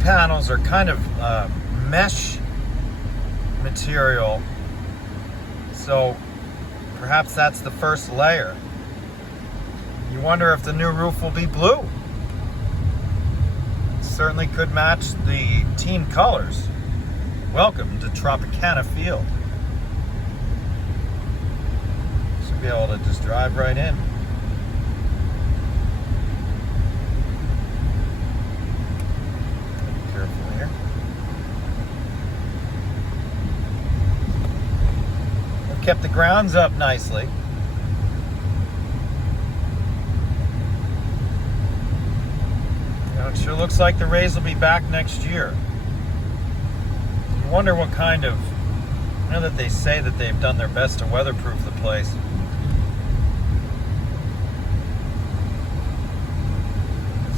panels are kind of mesh material, so perhaps that's the first layer. You wonder if the new roof will be blue. It certainly could match the team colors. Welcome to Tropicana Field. Should be able to just drive right in. Careful here. We've kept the grounds up nicely. It sure looks like the Rays will be back next year. I wonder what kind of, I know that they say that they've done their best to weatherproof the place.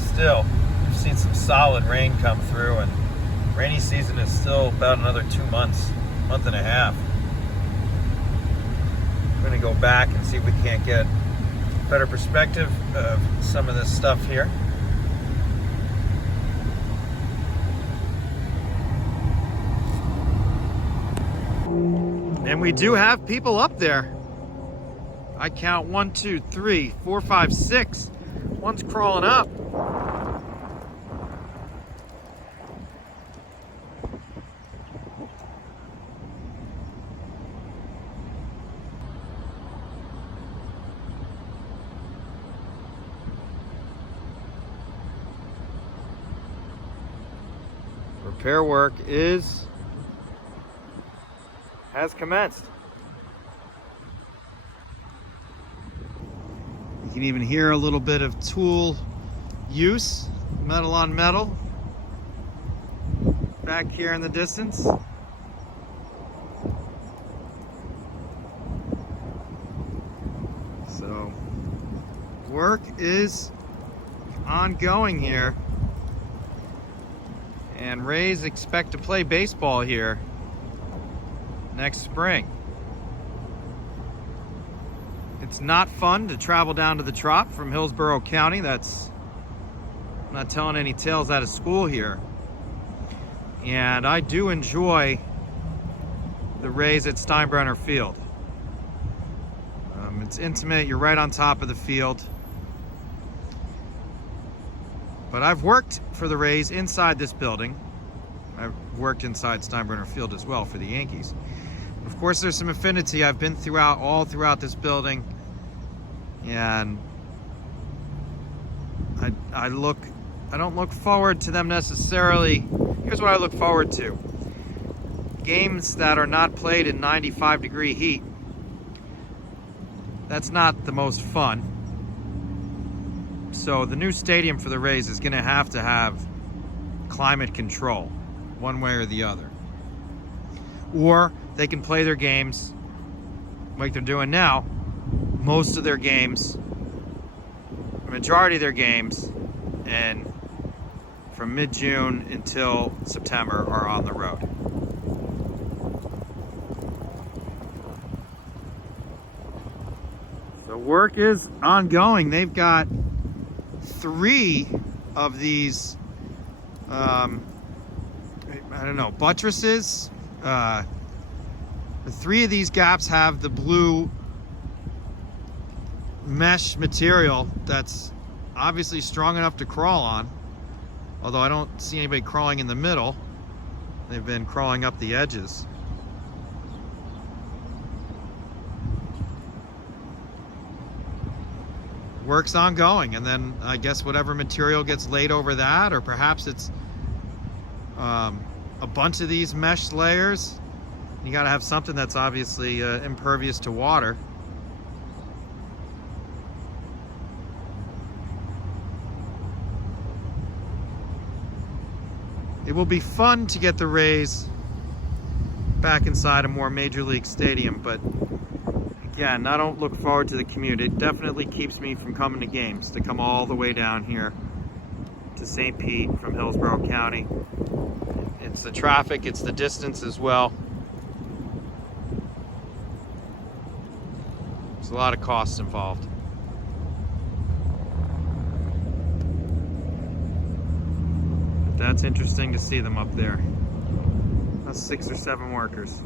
Still, we've seen some solid rain come through, and rainy season is still about another 2 months, month and a half. We're going to go back and see if we can't get better perspective of some of this stuff here. And we do have people up there. I count 1, 2, 3, 4, 5, 6. One's crawling up. Repair work has commenced. You can even hear a little bit of tool use, metal on metal, back here in the distance. So, work is ongoing here. And Rays expect to play baseball here next spring. It's not fun to travel down to the Trop from Hillsborough County. I'm not telling any tales out of school here. And I do enjoy the Rays at Steinbrenner Field. It's intimate, you're right on top of the field. But I've worked for the Rays inside this building. I've worked inside Steinbrenner Field as well for the Yankees. Of course, there's some affinity. I've been all throughout this building, and I don't look forward to them necessarily. Here's what I look forward to: games that are not played in 95-degree heat. That's not the most fun. So the new stadium for the Rays is going to have climate control, one way or the other. Or they can play their games like they're doing now. Most of their games, the majority of their games, and from mid-June until September are on the road. So work is ongoing. They've got 3 of these, buttresses. 3 of these gaps have the blue mesh material that's obviously strong enough to crawl on. Although I don't see anybody crawling in the middle. They've been crawling up the edges. Work's ongoing, and then I guess whatever material gets laid over that, or perhaps it's a bunch of these mesh layers. You got to have something that's obviously impervious to water. It will be fun to get the Rays back inside a more major league stadium, but again, I don't look forward to the commute. It definitely keeps me from coming to games, to come all the way down here to St. Pete from Hillsborough County. It's the traffic, it's the distance as well. There's a lot of costs involved. But That's interesting to see them up there. That's 6 or 7 workers.